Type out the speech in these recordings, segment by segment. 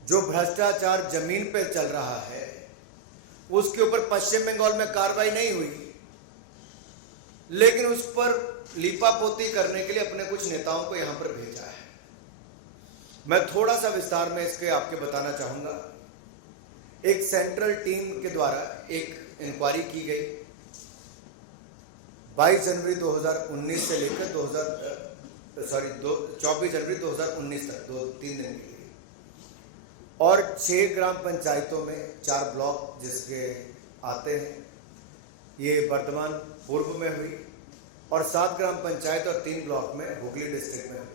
जो भ्रष्टाचार जमीन पे चल रहा है उसके ऊपर पश्चिम बंगाल में कार्रवाई नहीं हुई, लेकिन उस पर लीपापोती करने के लिए अपने कुछ नेताओं को यहां पर भेजा है। मैं थोड़ा सा विस्तार में इसके आपके बताना चाहूंगा। एक सेंट्रल टीम के द्वारा एक इंक्वायरी की गई 22 जनवरी 2019 से लेकर 24 जनवरी 2019 तक, 2-3 दिन के लिए, और 6 ग्राम पंचायतों में 4 ब्लॉक जिसके आते हैं, ये वर्धमान पूर्व में हुई, और 7 ग्राम पंचायत और 3 ब्लॉक में हुगली डिस्ट्रिक्ट में हुई।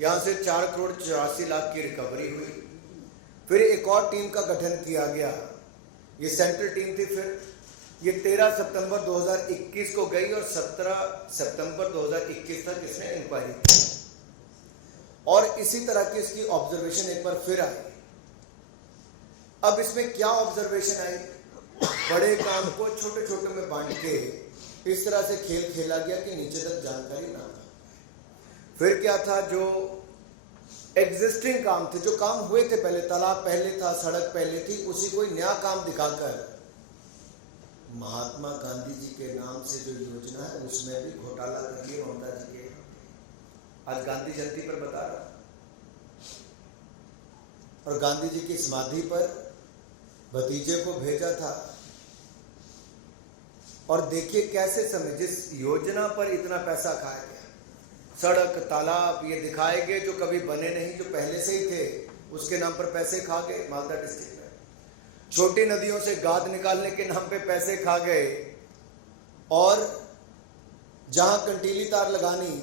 यहाँ से 4 करोड़ 84 लाख की रिकवरी हुई। फिर एक और टीम का गठन किया गया, ये सेंट्रल टीम थी। फिर ये 13 सितंबर 2021 को गई और 17 सितंबर 2021 तक इसने इंक्वायरी की, और इसी तरह की इसकी ऑब्जर्वेशन एक बार फिर आई। अब इसमें क्या ऑब्जर्वेशन आई? बड़े काम को छोटे छोटे में बांट के इस तरह से खेल खेला गया कि नीचे तक जानकारी ना हो। फिर क्या था, जो एग्जिस्टिंग काम थे, जो काम हुए थे पहले, तालाब पहले था, सड़क पहले थी, उसी कोई नया काम दिखाकर महात्मा गांधी जी के नाम से जो योजना है उसमें भी घोटाला कर लिया ममता जी के। आज गांधी जयंती पर बता रहा, और गांधी जी की समाधि पर भतीजे को भेजा था। और देखिए कैसे समय, जिस योजना पर इतना पैसा खाया गया, सड़क तालाब ये दिखाए गए जो कभी बने नहीं, जो पहले से ही थे, उसके नाम पर पैसे खा गए। मालदा डिस्ट्रिक्ट में छोटी नदियों से गाद निकालने के नाम पे पैसे खा गए, और जहां कंटीली तार लगानी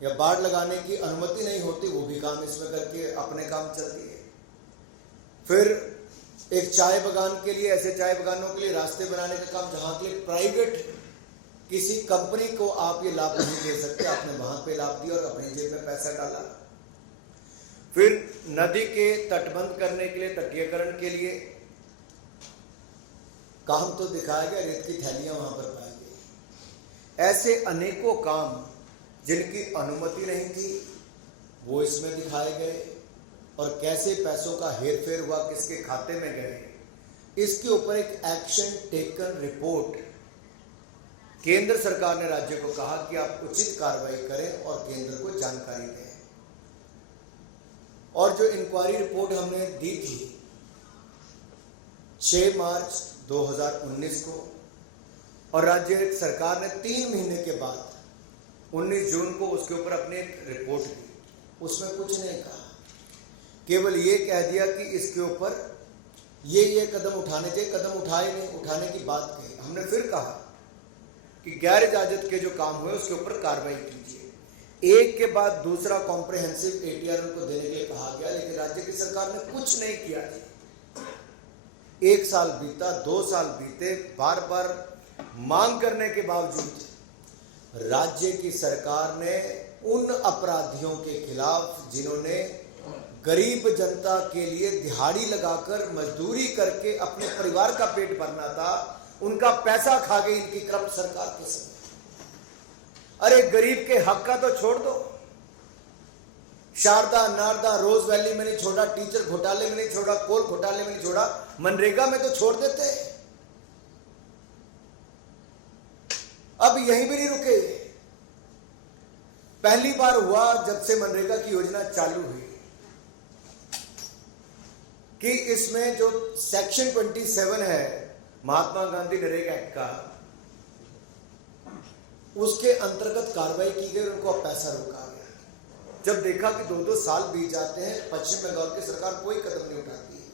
या बाड़ लगाने की अनुमति नहीं होती वो भी काम इसमें करके अपने काम चल दिए। फिर एक चाय बागान के लिए, ऐसे चाय बागानों के लिए रास्ते बनाने का काम, जहां के लिए प्राइवेट किसी कंपनी को आप ये लाभ नहीं दे सकते, आपने वहां पे लाभ दिया और अपनी जेब में पैसा डाला। फिर नदी के तटबंध करने के लिए, तटीयकरण के लिए काम तो दिखाया गया, रेत की थैलियां वहां पर पाई गई। ऐसे अनेकों काम जिनकी अनुमति नहीं थी वो इसमें दिखाए गए, और कैसे पैसों का हेरफेर हुआ, किसके खाते में गए, इसके ऊपर एक एक्शन टेकन रिपोर्ट केंद्र सरकार ने राज्य को कहा कि आप उचित कार्रवाई करें और केंद्र को जानकारी दें। और जो इंक्वायरी रिपोर्ट हमने दी थी 6 मार्च 2019 को, और राज्य सरकार ने 3 महीने के बाद 19 जून को उसके ऊपर अपनी एक रिपोर्ट दी। उसमें कुछ नहीं कहा, केवल ये कह दिया कि इसके ऊपर ये कदम उठाने चाहिए, कदम उठाए नहीं, उठाने की बात कही। हमने फिर कहा कि गैर इजाजत के जो काम हुए उसके ऊपर कार्रवाई कीजिए। एक के बाद दूसरा कॉम्प्रिहेंसिव एटीआर उनको देने के लिए कहा गया, लेकिन राज्य की सरकार ने कुछ नहीं किया। 1 साल बीता, 2 साल बीते, बार बार मांग करने के बावजूद राज्य की सरकार ने उन अपराधियों के खिलाफ जिन्होंने गरीब जनता के लिए दिहाड़ी लगाकर मजदूरी करके अपने परिवार का पेट भरना था, उनका पैसा खा गई इनकी करप्ट सरकार के समय। अरे गरीब के हक का तो छोड़ दो, शारदा नारदा रोज वैली में नहीं छोड़ा, टीचर घोटाले में नहीं छोड़ा, कोल घोटाले में नहीं छोड़ा, मनरेगा में तो छोड़ देते। अब यहीं भी नहीं रुके। पहली बार हुआ जब से मनरेगा की योजना चालू हुई कि इसमें जो सेक्शन 27 है महात्मा गांधी नरेगा एक्ट का, उसके अंतर्गत कार्रवाई की गई और उनको अब पैसा रोका गया। जब देखा कि 2-2 साल बीत जाते हैं, पश्चिम बंगाल की सरकार कोई कदम नहीं उठाती है,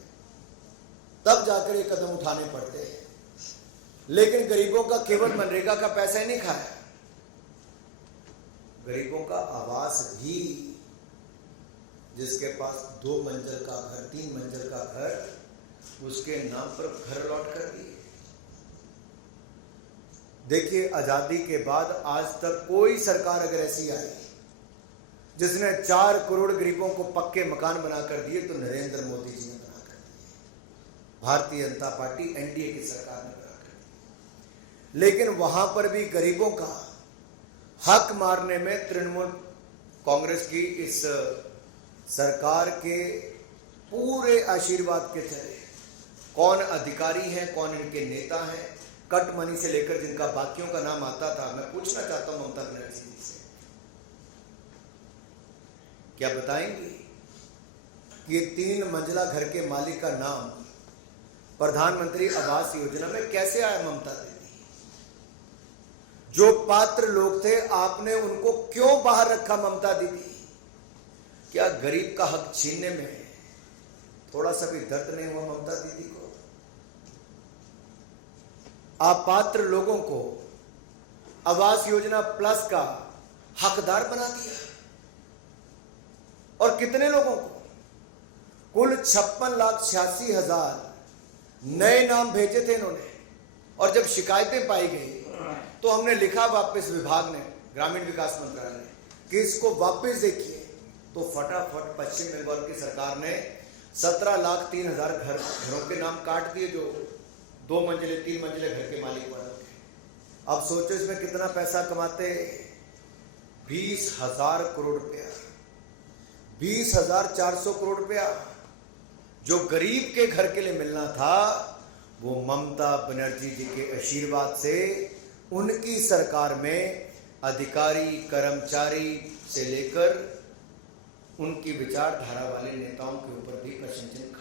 तब जाकर ये कदम उठाने पड़ते हैं। लेकिन गरीबों का केवल मनरेगा का पैसा ही नहीं खाया, गरीबों का आवास भी, जिसके पास 2 मंजिल का घर, 3 मंजिल का घर, उसके नाम पर घर अलॉट कर दिए। देखिए, आजादी के बाद आज तक कोई सरकार अगर ऐसी आई जिसने 4 करोड़ गरीबों को पक्के मकान बनाकर दिए, तो नरेंद्र मोदी जी ने बनाकर दिए, भारतीय जनता पार्टी एनडीए की सरकार ने बनाकर दिए। लेकिन वहां पर भी गरीबों का हक मारने में तृणमूल कांग्रेस की इस सरकार के पूरे आशीर्वाद के चले। कौन अधिकारी हैं, कौन इनके नेता हैं, कट मनी से लेकर जिनका बाकियों का नाम आता था, मैं पूछना चाहता हूं ममता बनर्जी जी से, क्या बताएंगे ये 3 मंजिला घर के मालिक का नाम प्रधानमंत्री आवास योजना में कैसे आया? ममता दीदी, जो पात्र लोग थे आपने उनको क्यों बाहर रखा? ममता दीदी, क्या गरीब का हक छीनने में थोड़ा सा भी दर्द नहीं हुआ ममता दीदी को? अपात्र लोगों को आवास योजना प्लस का हकदार बना दिया। और कितने लोगों को? कुल 56,86,000 नए नाम भेजे थे इन्होंने। और जब शिकायतें पाई गई तो हमने लिखा वापस विभाग ने, ग्रामीण विकास मंत्रालय ने, कि इसको वापस देखिए। तो फटाफट पश्चिम बंगाल की सरकार ने 17,03,000 घरों के नाम काट दिए, जो 2 मंजिले 3 मंजिले घर के मालिक बने थे। अब सोचो इसमें कितना पैसा कमाते? 20,000 करोड़ रुपया, 20,400 करोड़ रुपया जो गरीब के घर के लिए मिलना था, वो ममता बनर्जी जी के आशीर्वाद से उनकी सरकार में अधिकारी कर्मचारी से लेकर उनकी विचारधारा वाले नेताओं के ऊपर भी प्रश्न चिन्ह